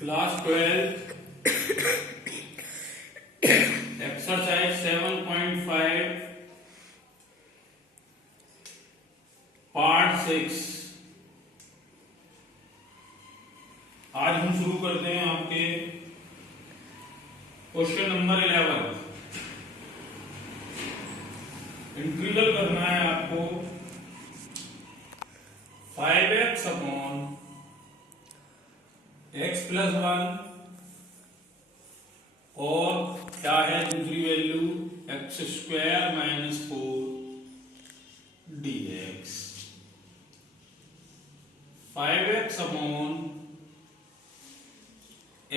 Class 12 exercise 7.5 part 6। आज हम शुरू करते हैं आपके क्वेश्चन नंबर 11। इंटीग्रल करना है आपको 5x अपॉन x प्लस 1 और क्या है दूसरी value x square minus 4 dx। 5x upon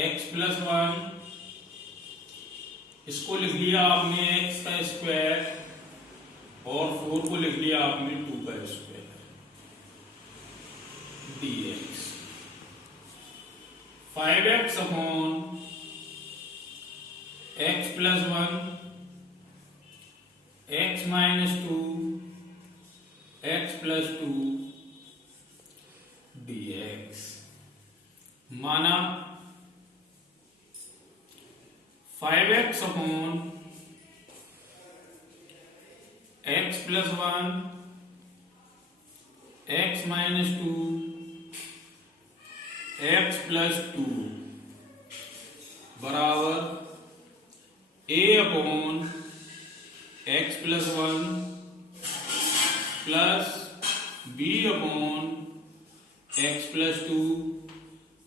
x plus 1, इसको लिख लिया आपने x का स्क्वायर और 4 को लिख लिया आपने 2 का square dx। 5x upon x plus 1 x minus 2 x plus 2 dx। माना 5x upon x plus 1 x minus 2 x plus 2 बराबर a upon x plus 1 plus b upon x plus 2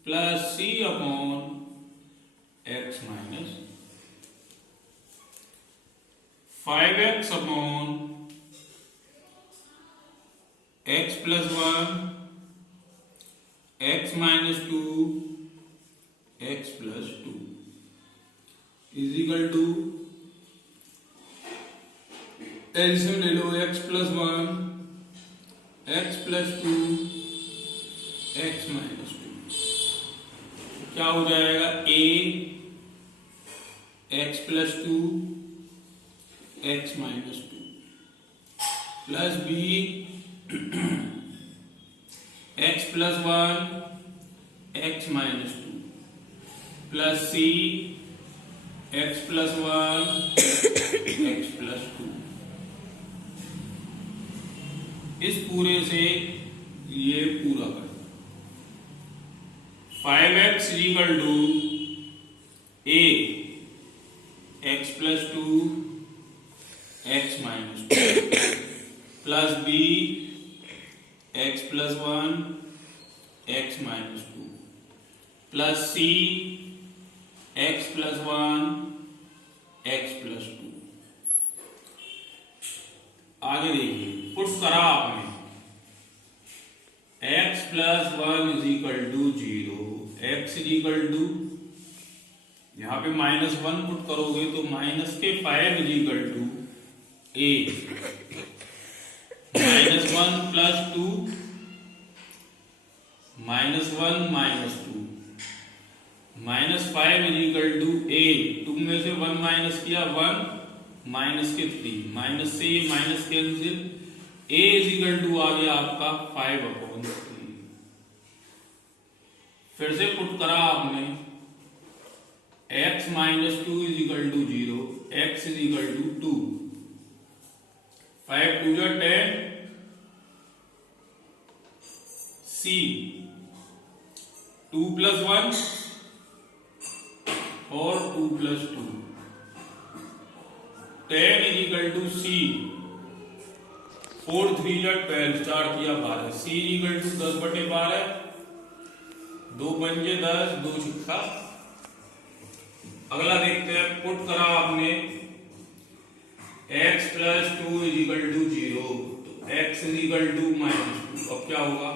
plus c upon x minus 5x upon x plus 1 x minus 2 x plus 2 is equal to LCM ले लो x plus 1 x plus 2 x minus 2। क्या हो जाएगा a x plus 2 x minus 2 plus b x plus 1 x minus 2 plus c x plus 1 x plus 2। इस पूरे से ये पूरा कर 5x equal to a x plus 2 x minus 2 plus b x plus 1 x minus 2 plus c x plus 1 x plus 2। आगे देखिए put करा आपने x plus 1 is equal to 0 x is equal to यहां पे माइनस 1 पुट करोगे तो minus के 5 is equal to a minus 1 plus 2 minus 1 minus 2 minus 5 is equal to a। 2 में से 1 माइनस किया 1 माइनस के 3 माइनस से minus cancel a is equal to आ गया आपका 5 अपॉन 3। फिर से पुट करा आपने x minus 2 is equal to 0 x is equal to 2 5 2 10 c 2 plus 1 और 2 plus 2 10 is equal to c 4 3 या 12 4 किया 12 c इक्वल टू 10 बटे 12 2 पंजे 10 2 छक्का। अगला देखते हैं पुट करा आपने x plus 2 is equal to 0 तो x is equal to minus 2। अब क्या होगा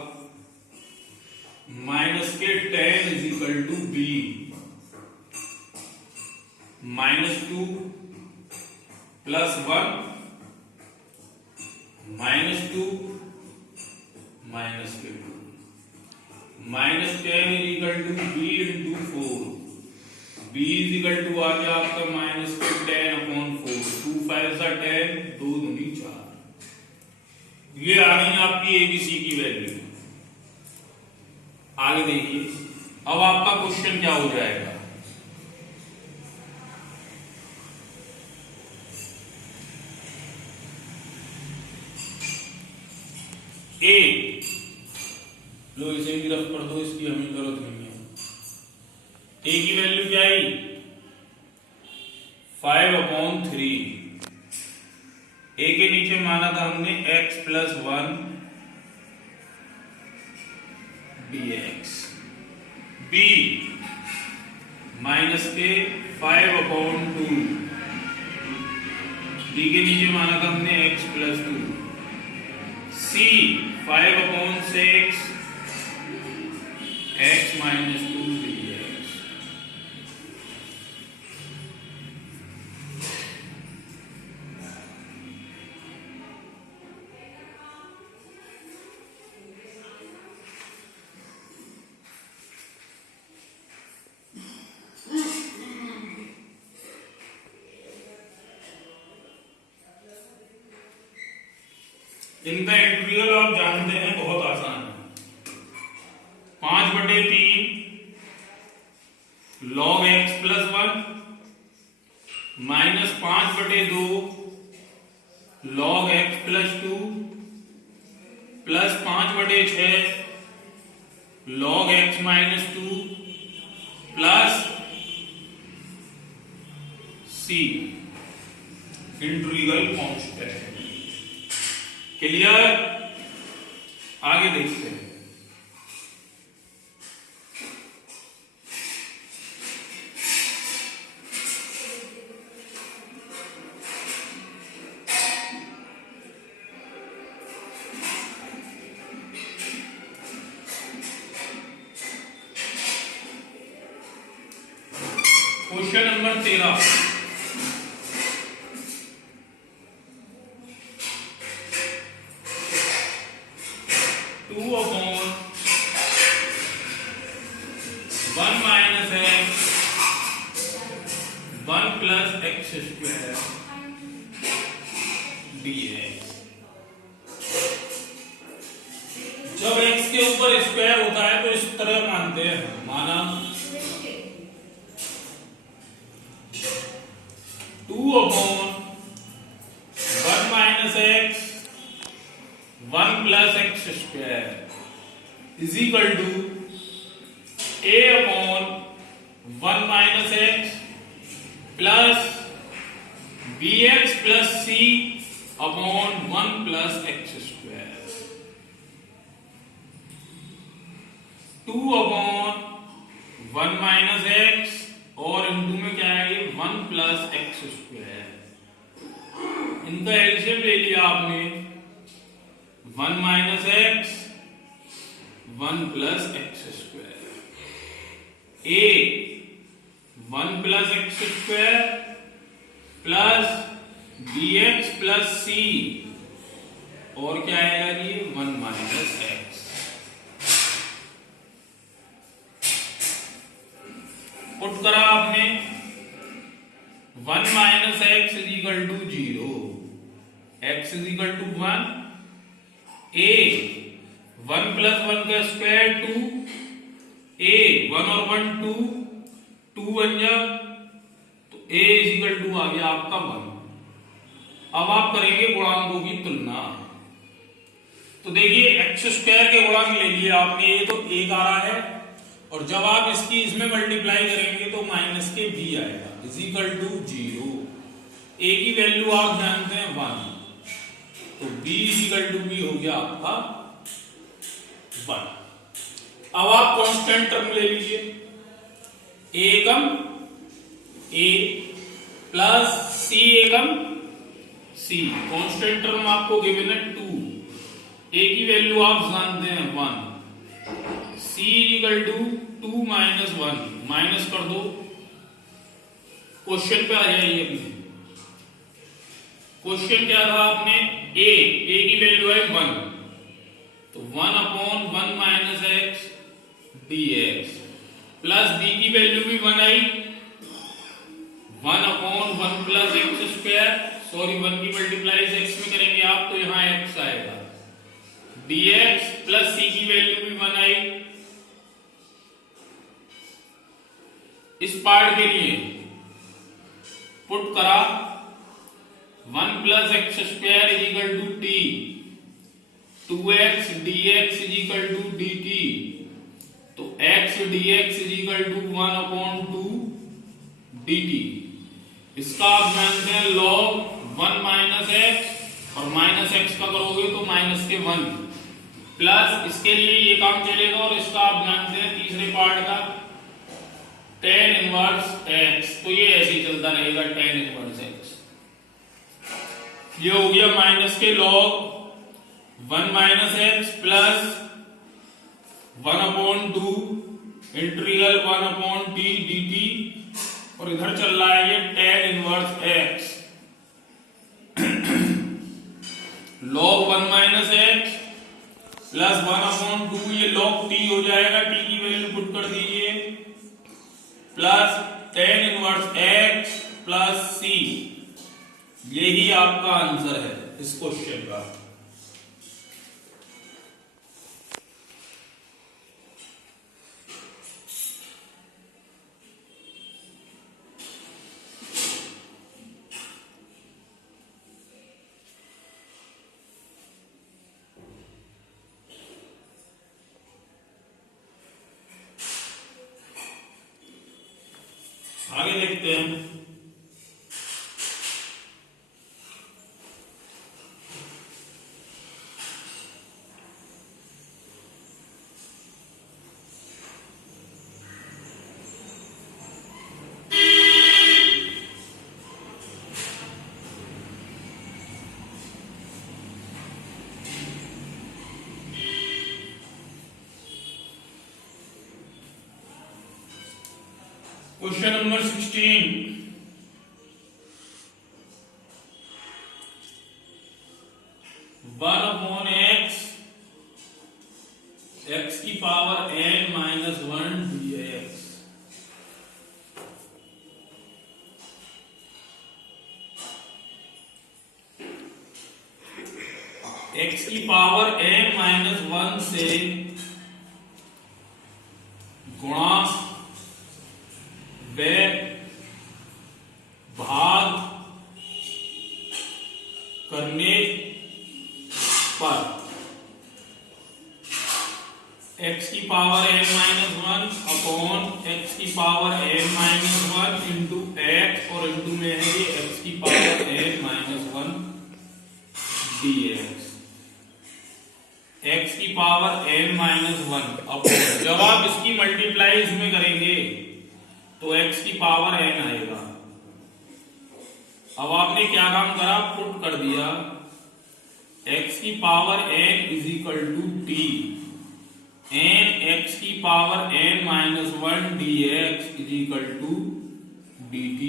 माइनस के 10 is equal to b minus 2 plus 1 minus 2 minus के 2 minus 10 is equal to b into 4 b is equal to आ गया आपका माइनस के 10 अपॉन 4 2 5 सा 10 2 दूनी 4। ये आ गई आपकी एबीसी की वैल्यू। आगे देखिए अब आपका क्वेश्चन क्या हो जाएगा, ए लो इसे भी रफ कर दो, इसकी हमें जरूरत नहीं है। ए की वैल्यू क्या आई 5/3। ए के नीचे माना था हमने x + 1 dx। b -a 5/2। d के नीचे माना था हमने x + 2। c 5/6 x - 2 dx। इनका इंटीग्रल आप जानते हैं बहुत आसान है, 5/3 log x + 1 - 5/2 log x + 2 plus 5/6 log x - 2 plus c integral constant. Clear, आगे देखते हैं। क्वेश्चन नंबर 13, जब x के ऊपर स्क्वायर होता है तो इस तरह मानते हैं, माना 2/1 - x 1 + x² is equal to a/1 - x plus bx + c upon 1 + x²। 2/1 - x और इंटू में क्या है 1 + x²। इनका एलसीएम ले लिया आपने 1 - x 1 + x²। a 1 + x² plus bx + c और क्या आएगा जी 1 - x। पुट करा आपने 1 - x = 0, x = 1, a 1 + 1 का स्क्वायर 2, a 1 और 1 2 बन जा, तो a = आ गया आपका 1। अब आप करेंगे गुणांकों की तुलना, तो देखिए x² के गुणांक ले लिए आपने, ये तो 1 आ रहा है, और जब आप इसकी इसमें मल्टीप्लाई करेंगे तो माइनस के b आएगा = 0। a की वैल्यू आप जानते हैं 1, तो b = b हो गया आपका 1। अब आप कांस्टेंट टर्म ले लीजिए, a Ekam a plus c Ekam c। Constant term आपको गिवन है 2, a की वैल्यू आप जानते हैं 1, c = 2 - 1 माइनस कर दो। क्वेश्चन पे आ जाइए अपने, क्वेश्चन क्या था आपने a की वैल्यू है 1, तो 1/1 - x dx प्लस b की वैल्यू भी 1 आई, 1/1 + x², सॉरी 1 की मल्टीप्लाई x में करेंगे आप तो यहां x आएगा, dx प्लस c की वैल्यू भी 1 आई, इस पार्ट के लिए पुट करा 1 plus x square is equal to t, 2x dx is equal to dt, तो x dx is equal to 1/2 dt। इसका आप जानते हैं log 1 माइनस एक्स, और माइनस एक्स का करोगे तो माइनस के 1, प्लस इसके लिए ये काम चलेगा, और इसका आप जानते हैं तीसरे पार्ट का tan इनवर्स x, तो ये ऐसे ही चलता रहेगा tan इनवर्स x। ये हो गया माइनस के log 1 minus x plus 1/2 integral 1/t dt, और इधर चल रहा है ये tan inverse x log 1 minus x plus 1/2, ये log t हो जाएगा, t की वैल्यू पुट कर दीजिए, plus tan inverse x plus c। यही आपका आंसर है इस क्वेश्चन का। आगे देखते हैं। क्वेश्चन नंबर 16, 1/x x की power n minus 1 dx। x की पावर n माइनस 1 से गुणा व भाग करने पर x की power n minus 1 upon x की power n minus 1 into x, और इंटू में है ये x की power n minus 1 dx। x की पावर n माइनस 1 अपॉन, जब आप इसकी मल्टीप्लाई इसमें करेंगे तो x की पावर n आएगा। अब आपने क्या काम करा, पुट कर दिया x की power n is equal to t, n x की power n minus 1 dx is equal to dt।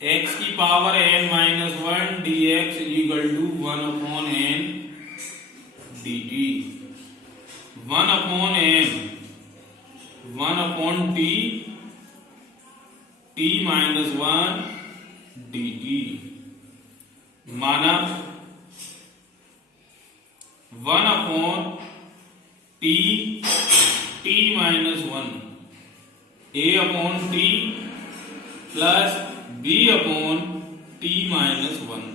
x की power n minus 1 dx is equal to 1/n dt। 1/n 1/t t minus 1 dt, माना 1/t t minus 1 a/t plus b/t minus 1,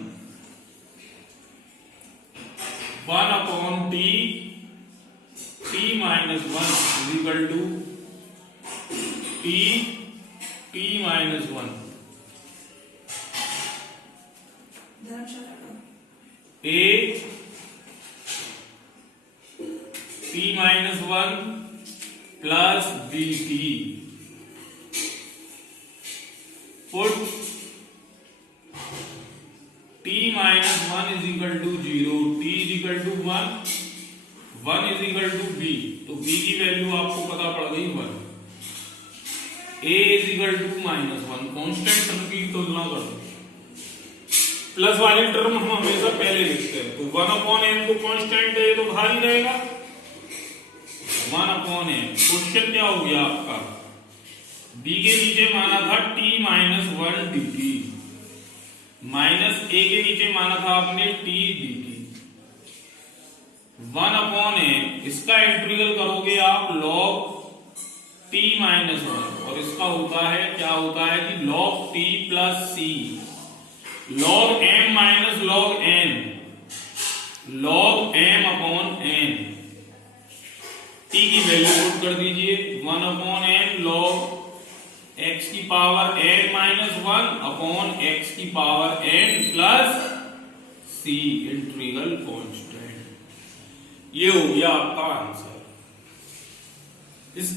1/t t minus 1 is equal to t minus 1 a t minus 1 plus bt, put t minus 1 is equal to 0, t is equal to 1, 1 is equal to b, तो b की value आपको पता पड़ गई 1, a is equal to minus 1, constant term की तुलना कर दो, प्लस वाली टर्म हम हमेशा पहले लिखते हैं, तो 1/n तो कांस्टेंट है, तो बाहर ही रहेगा 1/n। क्वेश्चन क्या हो गया आपका, b के नीचे माना था t minus 1 dt, minus a के नीचे माना था आपने t dt, 1/n इसका इंटीग्रल करोगे आप log t माइनस 1, और इसका होता है क्या होता है कि log t प्लस सी, log m minus log n, log m upon n। t की वैल्यू पुट कर दीजिए 1 अपॉन n log x की power n minus 1 upon x की power n plus c integral constant. ये हो गया आपका आंसर। इस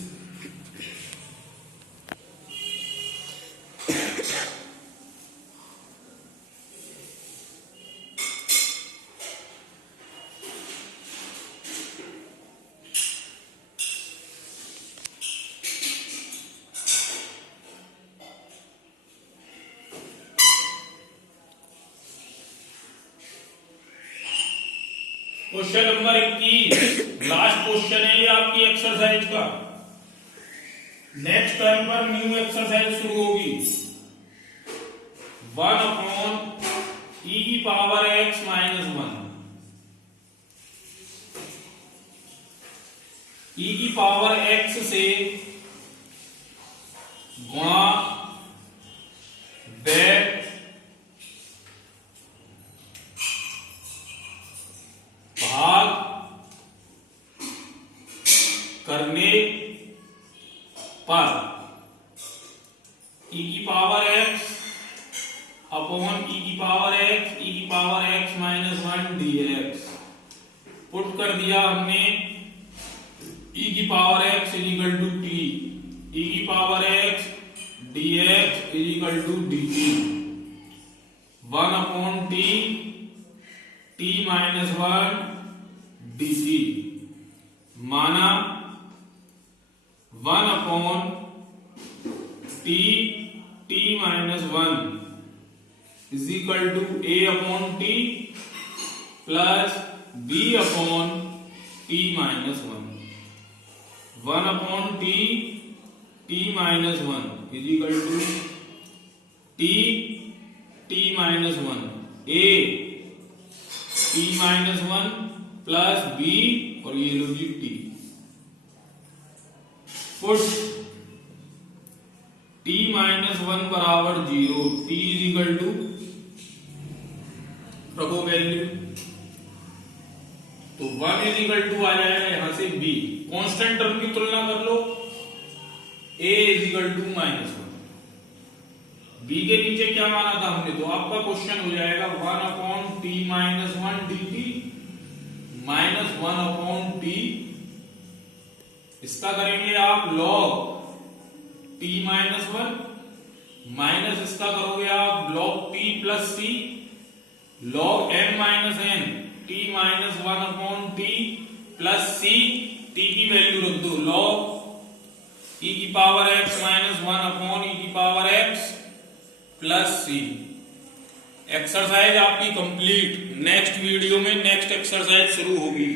क्वेश्चन नंबर 21 लास्ट क्वेश्चन है ये आपकी एक्सरसाइज का। नेक्स्ट टर्म पर न्यू एक्सरसाइज शुरू होगी। 1 अपॉन e की पावर x माइनस 1, e की पावर x से गुणा बैक भाग करने पर e की पावर x अपॉन e की power x minus 1 dx put कर दिया हमने। e की power x equal to t, e की power x dx equal to dt, 1 upon t minus 1 dt माना 1 upon t minus 1 is equal to a upon t plus b upon t minus 1, 1 upon t minus 1 is equal to t minus 1 a t minus 1 plus b और ये लो जी t। Put t minus 1 बराबर 0, t is equal to रखो value तो 1 is equal to आ जाएगा यहां से b, कांस्टेंट टर्म की तुलना कर लो, a is equal to minus 1, b के नीचे क्या माना था हमने, तो आपका क्वेश्चन हो जाएगा 1 upon t minus 1 dt minus 1 upon t, इसका करेंगे आप log t माइनस 1 माइनस इसका करोगे आप log t plus c, log m minus n t minus 1 upon t plus c, t की वैल्यू रख दो log e की power x minus 1 upon e की power x plus c। Exercise आपकी complete. Next video में next exercise शुरू होगी।